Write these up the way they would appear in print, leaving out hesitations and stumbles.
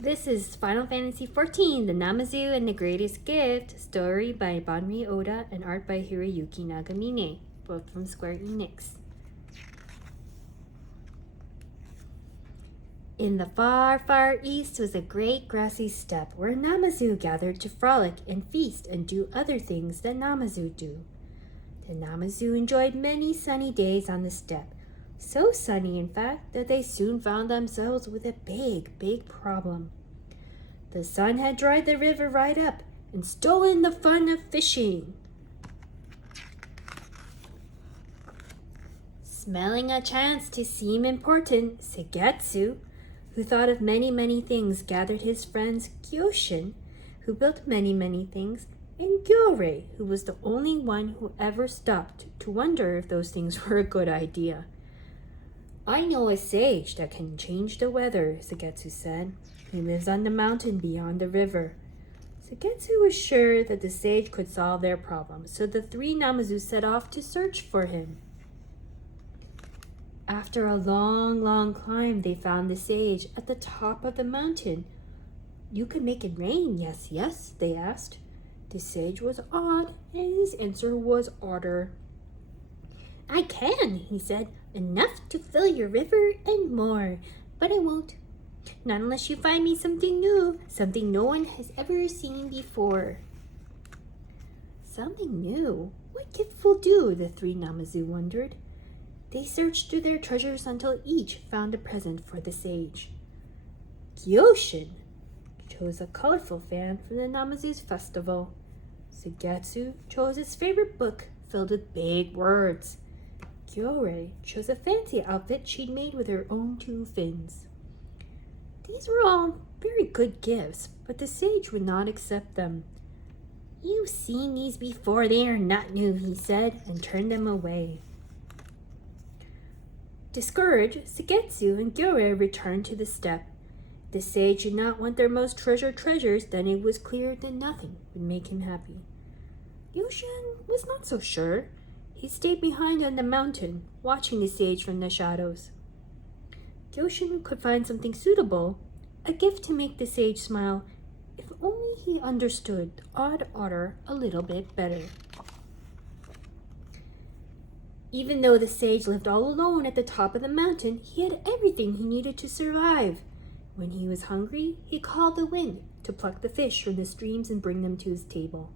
This is Final Fantasy XIV, The Namazu and the Greatest Gift, story by Banri Oda and art by Hiroyuki Nagamine, both from Square Enix. In the far, far east was a great grassy steppe where Namazu gathered to frolic and feast and do other things that Namazu do. The Namazu enjoyed many sunny days on the steppe, so sunny in fact that they soon found themselves with a big problem. The sun had dried the river right up and stolen the fun of fishing. Smelling a chance to seem important, Segetsu, who thought of many things, gathered his friends Gyoshin, who built many things, and Gyorei, who was the only one who ever stopped to wonder if those things were a good idea. I know a sage that can change the weather, Segetsu said. He lives on the mountain beyond the river. Segetsu was sure that the sage could solve their problem, so the three Namazu set off to search for him. After a long climb, they found the sage at the top of the mountain. You can make it rain, yes, they asked. The sage was odd, and his answer was odder. I can, he said, enough to fill your river and more, but I won't. Not unless you find me something new, something no one has ever seen before. Something new? What gift will do? The three Namazu wondered. They searched through their treasures until each found a present for the sage. Gyoshin chose a colorful fan for the Namazu's festival. Segetsu chose his favorite book filled with big words. Gyorei chose a fancy outfit she'd made with her own two fins. These were all very good gifts, but the sage would not accept them. You've seen these before, they are not new, he said, and turned them away. Discouraged, Segetsu and Gyorei returned to the steppe. The sage did not want their most treasured treasures, then it was clear that nothing would make him happy. Gyoshin was not so sure. He stayed behind on the mountain, watching the sage from the shadows. Gyoshin could find something suitable, a gift to make the sage smile, if only he understood the odd otter a little bit better. Even though the sage lived all alone at the top of the mountain, he had everything he needed to survive. When he was hungry, he called the wind to pluck the fish from the streams and bring them to his table.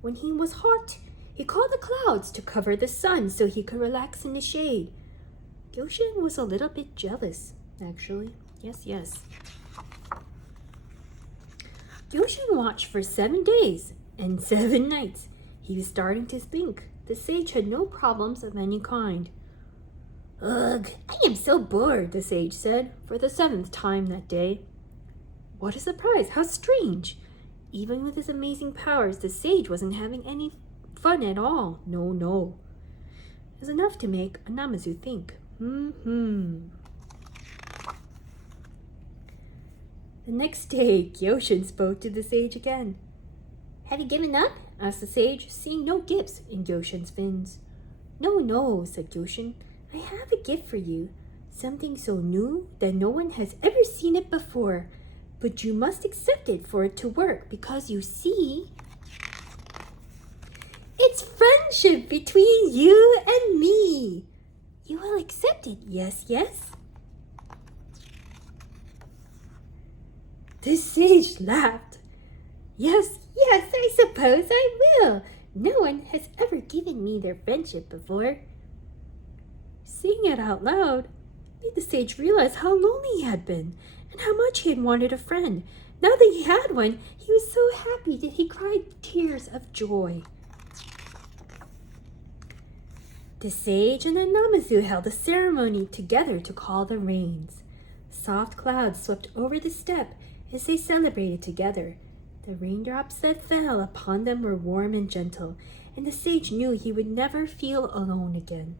When he was hot, he called the clouds to cover the sun so he could relax in the shade. Gyoshin was a little bit jealous, actually. Yes. Gyoshin watched for 7 days and 7 nights. He was starting to think. The sage had no problems of any kind. Ugh, I am so bored, the sage said, for the 7th time that day. What a surprise! How strange! Even with his amazing powers, the sage wasn't having any fun at all. No. It was enough to make a Namazu think. The next day, Gyoshin spoke to the sage again. Have you given up? Asked the sage, seeing no dips in Gyoshin's fins. No, said Gyoshin. I have a gift for you. Something so new that no one has ever seen it before. But you must accept it for it to work, because you see, it's friendship between you and me. You will accept it, yes? The sage laughed. Yes, I suppose I will. No one has ever given me their friendship before. Saying it out loud made the sage realize how lonely he had been and how much he had wanted a friend. Now that he had one, he was so happy that he cried tears of joy. The sage and the Namazu held a ceremony together to call the rains. Soft clouds swept over the steppe as they celebrated together. The raindrops that fell upon them were warm and gentle, and the sage knew he would never feel alone again.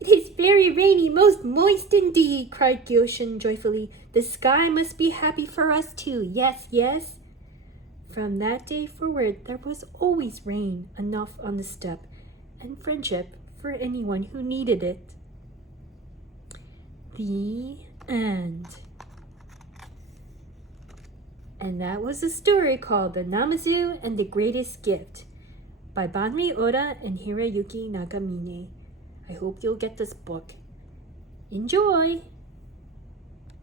It is very rainy, most moist indeed, cried Gyoshin joyfully. The sky must be happy for us too, yes. From that day forward, there was always rain enough on the steppe, and friendship for anyone who needed it. The end. And that was a story called The Namazu and the Greatest Gift by Banri Oda and Hiroyuki Nagamine. I hope you'll get this book. Enjoy!